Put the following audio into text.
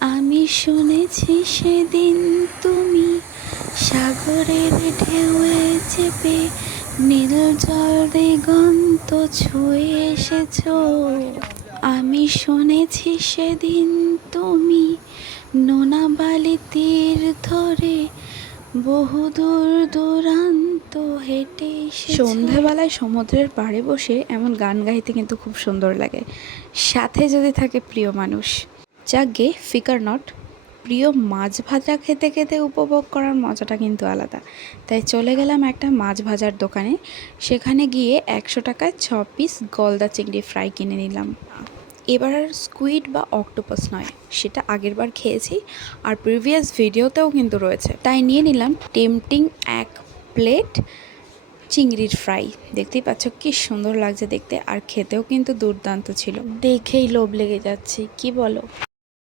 আমি শুনেছি সেদিন তুমি সাগরের ঢেউয়ে চেপে নীল জল দিগন্ত ছুঁয়ে এসেছো। আমি শুনেছি সেদিন তুমি নোনা বালি তীর ধরে বহুদূর দূরান্ত হেঁটে এসেছো। সন্ধ্যাবেলায় সমুদ্রের পাড়ে বসে এমন গান গাইতে কিন্তু খুব সুন্দর লাগে, সাথে যদি থাকে প্রিয় মানুষ। যাকে ফিকার নট, প্রিয় মাছ ভাজা খেতে খেতে উপভোগ করার মজাটা কিন্তু আলাদা। তাই চলে গেলাম একটা মাছ ভাজার দোকানে। সেখানে গিয়ে 100 টাকায় 6 পিস গলদা চিংড়ি ফ্রাই কিনে নিলাম। এবার আর স্কুইড বা অক্টোপাস নয়, সেটা আগের বার খেয়েছি আর প্রিভিয়াস ভিডিওতেও কিন্তু রয়েছে। তাই নিয়ে নিলাম টেম্পটিং এক প্লেট চিংড়ির ফ্রাই। দেখতেই পাচ্ছ কি সুন্দর লাগছে দেখতে, আর খেতেও কিন্তু দুর্দান্ত ছিল। দেখেই লোভ লেগে যাচ্ছে, কি বলো?